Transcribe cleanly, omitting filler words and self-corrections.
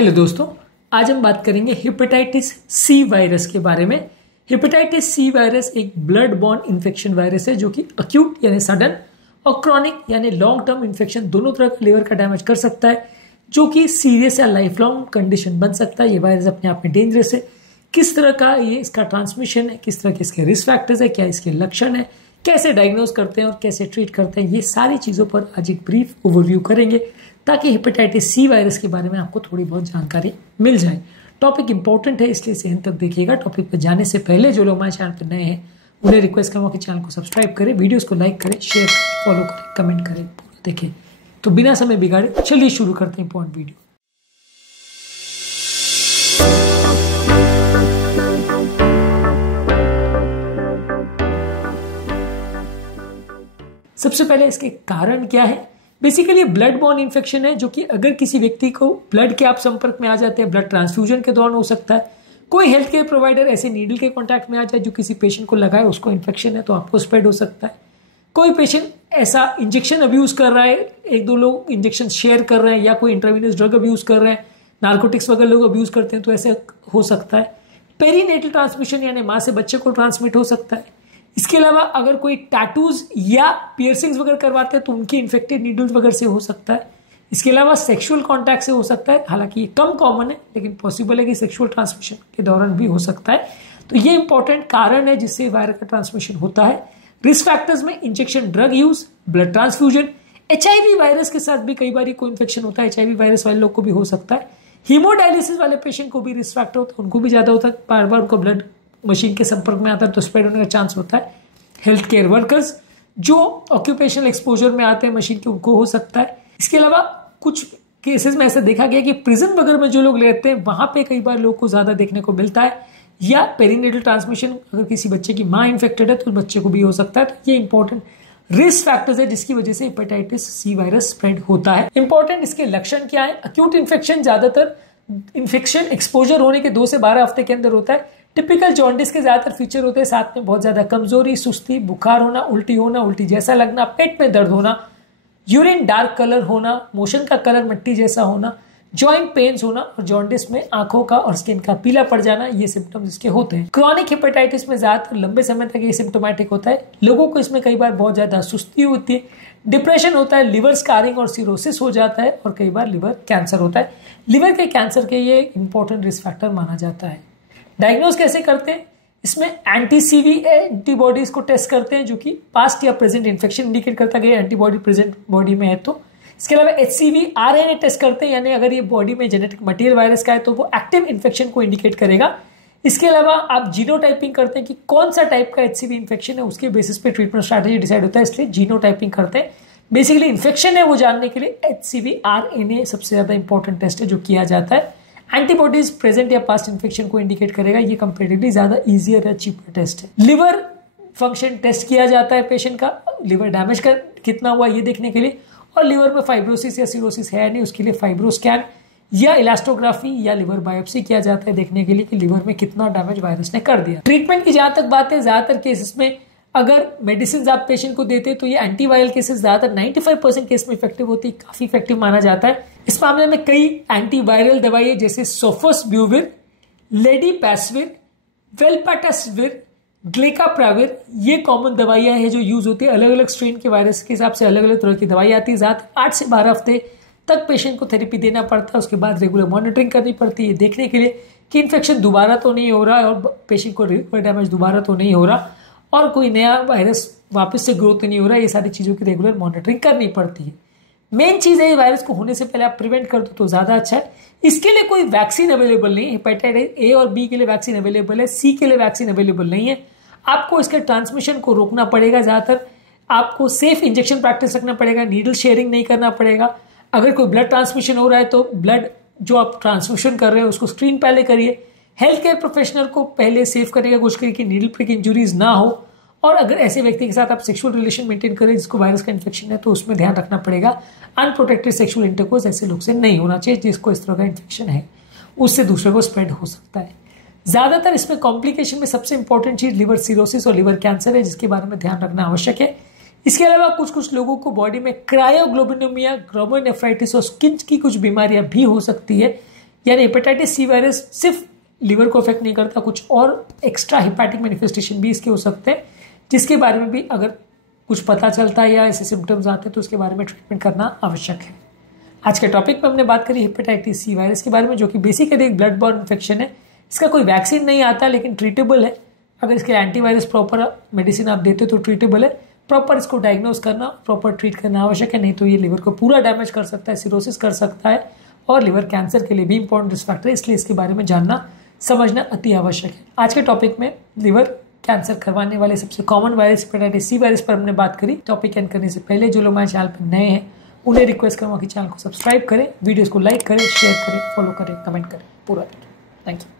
Hello दोस्तों, आज हम बात करेंगे हेपेटाइटिस सी वायरस के बारे में। हेपेटाइटिस सी वायरस एक ब्लड बॉर्न इन्फेक्शन वायरस है जो कि अक्यूट यानी सडन और क्रॉनिक यानी लॉन्ग टर्म इन्फेक्शन दोनों तरह का लिवर का डैमेज कर सकता है, जो कि सीरियस या लाइफ लॉन्ग कंडीशन बन सकता है। ये वायरस अपने आप में डेंजरस है। किस तरह का ये इसका ट्रांसमिशन है, किस तरह के इसके रिस्क फैक्टर्स है, क्या इसके लक्षण है, कैसे डायग्नोज करते हैं और कैसे ट्रीट करते हैं, ये सारी चीज़ों पर आज एक ब्रीफ ओवरव्यू करेंगे ताकि हेपेटाइटिस सी वायरस के बारे में आपको थोड़ी बहुत जानकारी मिल जाए। टॉपिक इंपॉर्टेंट है, इसलिए इसे अंत तक देखिएगा। टॉपिक पर जाने से पहले जो लोग हमारे चैनल पर नए हैं उन्हें रिक्वेस्ट करूँगा कि चैनल को सब्सक्राइब करें, वीडियोस को लाइक करें, शेयर करें, फॉलो करें, कमेंट करें, पूरा देखें। तो बिना समय बिगाड़े चलिए शुरू करते हैं इंपॉर्टेंट वीडियो। सबसे पहले इसके कारण क्या है। बेसिकली ब्लड बॉर्न इन्फेक्शन है जो कि अगर किसी व्यक्ति को ब्लड के आप संपर्क में आ जाते हैं, ब्लड ट्रांसफ्यूजन के दौरान हो सकता है। कोई हेल्थ केयर प्रोवाइडर ऐसे नीडल के कांटेक्ट में आ जाए जो किसी पेशेंट को लगाए, उसको इन्फेक्शन है तो आपको स्प्रेड हो सकता है। कोई पेशेंट ऐसा इंजेक्शन अब्यूज कर रहा है, एक दो लोग इंजेक्शन शेयर कर रहे हैं, या कोई इंट्रावेनस ड्रग अब्यूज कर रहे हैं, नार्कोटिक्स वगैरह लोग अब्यूज करते हैं तो ऐसे हो सकता है। पेरीनेटल ट्रांसमिशन यानी माँ से बच्चे को ट्रांसमिट हो सकता है। इसके अलावा अगर कोई टैटूज या पियर्सिंग्स वगैरह करवाते हैं तो उनकी इन्फेक्टेड नीडल्स वगैरह से हो सकता है। इसके अलावा सेक्सुअल कांटेक्ट से हो सकता है, हालांकि ये कम कॉमन है लेकिन पॉसिबल है कि सेक्सुअल ट्रांसमिशन के दौरान भी हो सकता है। तो ये इंपॉर्टेंट कारण है जिससे वायरस का ट्रांसमिशन होता है। रिस्क फैक्टर्स में injection, drug use, blood transfusion, HIV virus के साथ भी कई बार कोई इन्फेक्शन होता है, HIV वायरस वाले लोग को भी हो सकता है। हीमोडायलिसिस वाले पेशेंट को भी रिस्क फैक्टर होता है, उनको भी ज्यादा होता है, बार बार उनको ब्लड मशीन के संपर्क में आता है तो स्प्रेड होने का चांस होता है। हेल्थ केयर वर्कर्स जो ऑक्यूपेशनल एक्सपोजर में आते हैं मशीन के, उनको हो सकता है। इसके अलावा कुछ केसेस में ऐसा देखा गया कि प्रिजन वगैरह में जो लोग रहते हैं वहां पे कई बार लोग को ज्यादा देखने को मिलता है। या पेरीनेटल ट्रांसमिशन, अगर किसी बच्चे की माँ इन्फेक्टेड है तो बच्चे को भी हो सकता है। तो ये इंपॉर्टेंट रिस्क फैक्टर्स है जिसकी वजह से हेपेटाइटिस सी वायरस स्प्रेड होता है। इंपॉर्टेंट इसके लक्षण क्या है। अक्यूट इन्फेक्शन ज्यादातर इन्फेक्शन एक्सपोजर होने के 2 से 12 हफ्ते के अंदर होता है। टिपिकल जॉन्डिस के ज्यादातर फीचर होते हैं, साथ में बहुत ज्यादा कमजोरी, सुस्ती, बुखार होना, उल्टी जैसा लगना, पेट में दर्द होना, यूरिन डार्क कलर होना, मोशन का कलर मिट्टी जैसा होना, जॉइंट पेन्स होना और जॉन्डिस में आंखों का और स्किन का पीला पड़ जाना, ये सिम्टम्स इसके होते हैं। क्रॉनिक हेपेटाइटिस में ज्यादातर लंबे समय तक ये सिम्टोमेटिक होता है। लोगों को इसमें कई बार बहुत ज्यादा सुस्ती होती है, डिप्रेशन होता है, लिवर स्कारिंग और सिरोसिस हो जाता है और कई बार लिवर कैंसर होता है। लिवर के कैंसर के ये इंपॉर्टेंट रिस्क फैक्टर माना जाता है। डायग्नोज कैसे करते हैं, इसमें एंटी-CV एंटीबॉडीज को टेस्ट करते हैं जो कि पास्ट या प्रेजेंट इन्फेक्शन इंडिकेट करता है, एंटीबॉडी प्रेजेंट बॉडी में है तो। इसके अलावा HCV RNA टेस्ट करते हैं, यानी अगर ये बॉडी में जेनेटिक मटेरियल वायरस का है तो वो एक्टिव इन्फेक्शन को इंडिकेट करेगा। इसके अलावा आप जीनोटाइपिंग करते हैं कि कौन सा टाइप का HCV इन्फेक्शन है, उसके बेसिस पे ट्रीटमेंट स्ट्रैटेजी डिसाइड होता है, इसलिए जीनोटाइपिंग करते हैं। बेसिकली इन्फेक्शन है वो जानने के लिए HCV RNA सबसे ज्यादा इंपॉर्टेंट टेस्ट है जो किया जाता है। एंटीबॉडीज प्रेजेंट या पास्ट इन्फेक्शन को इंडिकेट करेगा, ये कंपैरेटिवली ज्यादा इजियर है, चीपर टेस्ट है। लिवर फंक्शन टेस्ट किया जाता है पेशेंट का, लिवर डैमेज का कितना हुआ ये देखने के लिए, और लिवर में फाइब्रोसिस या सिरोसिस है नहीं उसके लिए फाइब्रोस्कैन या इलास्टोग्राफी या लिवर बायोप्सी किया जाता है देखने के लिए कि लिवर में कितना डैमेज वायरस ने कर दिया। ट्रीटमेंट की जहां तक बात है, ज्यादातर केसेस में अगर मेडिसिन आप पेशेंट को देते हैं तो ये एंटीवायरल केसेस ज्यादातर 95% केस में इफेक्टिव होती है, काफी इफेक्टिव माना जाता है। इस मामले में कई एंटीवायरल दवाई जैसे सोफोस्ब्यूविर, लेडीपैसविर, वेल्पाटासिविर, ग्लेकाप्राविर, ये कॉमन दवाइयां हैं जो यूज होती है। अलग अलग स्ट्रेन के वायरस के हिसाब से अलग अलग तरह की दवाई आती है। ज्यादा 8 से 12 हफ्ते तक पेशेंट को थेरेपी देना पड़ता है। उसके बाद रेगुलर मॉनिटरिंग करनी पड़ती है देखने के लिए कि इन्फेक्शन दोबारा तो नहीं हो रहा है और पेशेंट को लिवर डैमेज दोबारा तो नहीं हो रहा और कोई नया वायरस वापस से ग्रोथ नहीं हो रहा है। ये सारी चीजों की रेगुलर मॉनिटरिंग करनी पड़ती है। मेन चीज है वायरस को होने से पहले आप प्रिवेंट कर दो तो ज्यादा अच्छा है। इसके लिए कोई वैक्सीन अवेलेबल नहीं है। हेपेटाइटिस A और B के लिए वैक्सीन अवेलेबल है, C के लिए वैक्सीन अवेलेबल नहीं है। आपको इसके ट्रांसमिशन को रोकना पड़ेगा। ज्यादातर आपको सेफ इंजेक्शन प्रैक्टिस रखना पड़ेगा, नीडल शेयरिंग नहीं करना पड़ेगा। अगर कोई ब्लड ट्रांसमिशन हो रहा है तो ब्लड जो आप ट्रांसमिशन कर रहे हैं उसको स्क्रीन पहले करिए। हेल्थ केयर प्रोफेशनल को पहले सेव करने की कोशिश करिए कि नीडल प्रिक इंजुरीज ना हो। और अगर ऐसे व्यक्ति के साथ आप सेक्सुअल रिलेशन मेंटेन करें जिसको वायरस का इन्फेक्शन है तो उसमें ध्यान रखना पड़ेगा। अनप्रोटेक्टेड सेक्सुअल इंटरकोर्स ऐसे लोग से नहीं होना चाहिए जिसको इस तरह का इन्फेक्शन है, उससे दूसरे को स्प्रेड हो सकता है। ज्यादातर इसमें कॉम्प्लिकेशन में सबसे इंपॉर्टेंट चीज लिवर सिरोसिस और लिवर कैंसर है जिसके बारे में ध्यान रखना आवश्यक है। इसके अलावा कुछ लोगों को बॉडी में क्रायोग्लोबिनोमिया, ग्लोमेरुलोनेफ्राइटिस और स्किन की कुछ बीमारियां भी हो सकती है। यानी हेपेटाइटिस सी वायरस सिर्फ लिवर को अफेक्ट नहीं करता, कुछ और एक्स्ट्रा हिपैटिक मैनिफेस्टेशन भी इसके हो सकते हैं, जिसके बारे में भी अगर कुछ पता चलता है या ऐसे सिम्टम्स आते हैं तो उसके बारे में ट्रीटमेंट करना आवश्यक है। आज के टॉपिक में हमने बात करी हेपेटाइटिस सी वायरस के बारे में, जो कि बेसिकली एक ब्लड बॉर्न इन्फेक्शन है। इसका कोई वैक्सीन नहीं आता लेकिन ट्रीटेबल है। अगर इसके एंटीवायरस प्रॉपर मेडिसिन आप देते हो तो ट्रीटेबल है। प्रॉपर इसको डायग्नोज करना, प्रॉपर ट्रीट करना आवश्यक है, नहीं तो ये लिवर को पूरा डैमेज कर सकता है, सिरोसिस कर सकता है और लिवर कैंसर के लिए भी इंपॉर्टेंट रिस्क फैक्टर है। इसलिए इसके बारे में जानना समझना अति आवश्यक है। आज के टॉपिक में लिवर कैंसर करवाने वाले सबसे common virus hepatitis C virus पर हमने बात करी। टॉपिक एंड करने से पहले जो लोग हमारे चैनल पर नए हैं उन्हें रिक्वेस्ट करूँगा कि चैनल को सब्सक्राइब करें, वीडियोस को लाइक करें, शेयर करें, फॉलो करें, कमेंट करें, पूरा। Thank you.